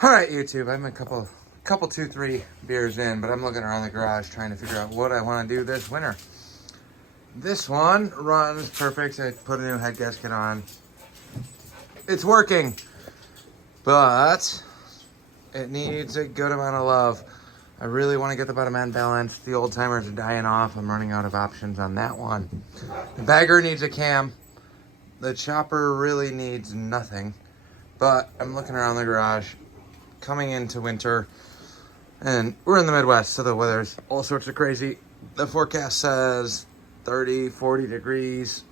All right, YouTube, I'm a couple, 2, 3 beers in, but I'm looking around the garage trying to figure out what I want to do this winter. This one runs perfect. I put a new head gasket on. It's working, but it needs a good amount of love. I really want to get the bottom end balanced. The old timers are dying off. I'm running out of options on that one. The bagger needs a cam. The chopper really needs nothing, but I'm looking around the garage coming into winter, and we're in the Midwest, so the weather's all sorts of crazy. The forecast says 30, 40 degrees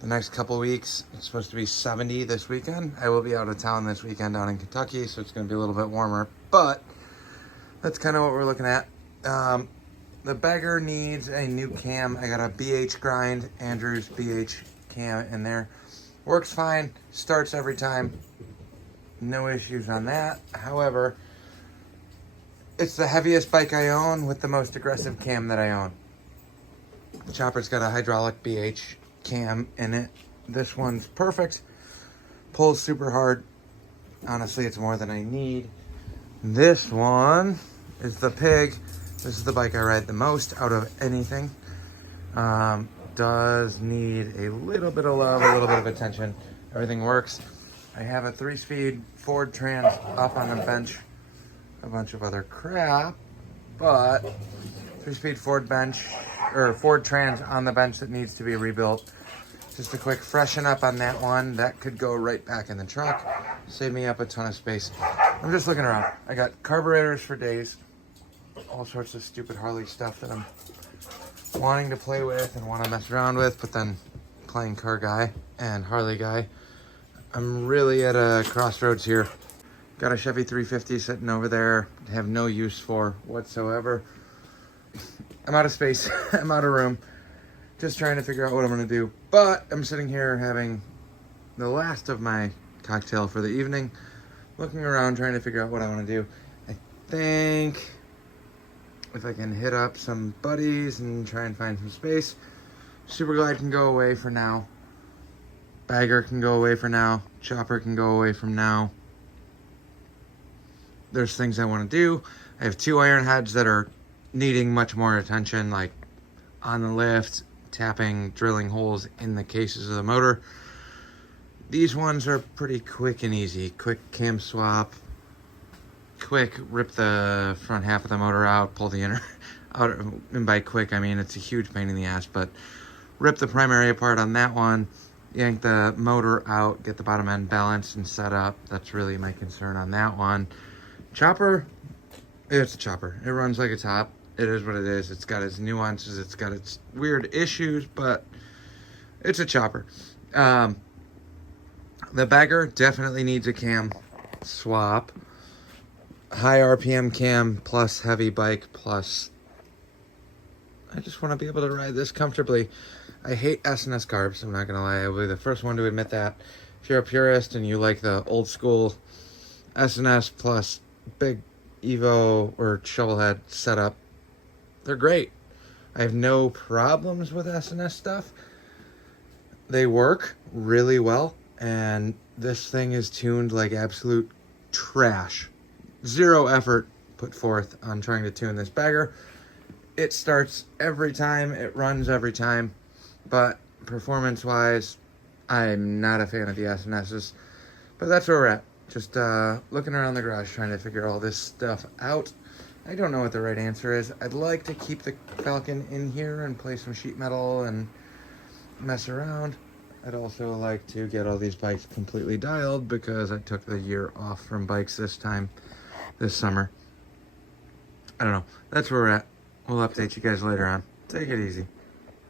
the next couple weeks. It's supposed to be 70 this weekend. I will be out of town this weekend down in Kentucky, so it's going to be a little bit warmer, but that's kind of what we're looking at. The bagger needs a new cam. I got a BH grind, Andrews BH cam in there. Works fine, starts every time. No issues on that. However, it's the heaviest bike I own with the most aggressive cam that I own. The chopper's got a hydraulic BH cam in it. This one's perfect. Pulls super hard. Honestly, it's more than I need. This one is the pig. This is the bike I ride the most out of anything. Does need a little bit of love, a little bit of attention. Everything works. I have a 3-speed Ford Trans up on the bench. A bunch of other crap, but 3-speed Ford Trans on the bench that needs to be rebuilt. Just a quick freshen up on that one. That could go right back in the truck. Save me up a ton of space. I'm just looking around. I got carburetors for days. All sorts of stupid Harley stuff that I'm wanting to play with and want to mess around with, but then playing car guy and Harley guy, I'm really at a crossroads here. Got a Chevy 350 sitting over there. Have no use for whatsoever. I'm out of space. I'm out of room. Just trying to figure out what I'm going to do. But I'm sitting here having the last of my cocktail for the evening. Looking around trying to figure out what I want to do. I think if I can hit up some buddies and try and find some space. Super Glide can go away for now. Bagger can go away for now. Chopper can go away from now. There's things I want to do. I have 2 iron heads that are needing much more attention, like on the lift, tapping, drilling holes in the cases of the motor. These ones are pretty quick and easy. Quick cam swap. Quick rip the front half of the motor out, pull the inner out. And by quick, I mean it's a huge pain in the ass, but rip the primary apart on that one. Yank the motor out, get the bottom end balanced and set up. That's really my concern on that one. Chopper, it's a chopper. It runs like a top. It is what it is. It's got its nuances. It's got its weird issues, but it's a chopper. The bagger definitely needs a cam swap. High RPM cam plus heavy bike plus. I just want to be able to ride this comfortably. I hate S&S carbs, I'm not going to lie. I will be the first one to admit that. If you're a purist and you like the old school S&S plus big Evo or shovelhead setup, they're great. I have no problems with S&S stuff. They work really well, and this thing is tuned like absolute trash. Zero effort put forth on trying to tune this bagger. It starts every time, it runs every time. But performance-wise, I'm not a fan of the S&Ss. But that's where we're at. Just looking around the garage trying to figure all this stuff out. I don't know what the right answer is. I'd like to keep the Falcon in here and play some sheet metal and mess around. I'd also like to get all these bikes completely dialed because I took the year off from bikes this summer. I don't know. That's where we're at. We'll update you guys later on. Take it easy.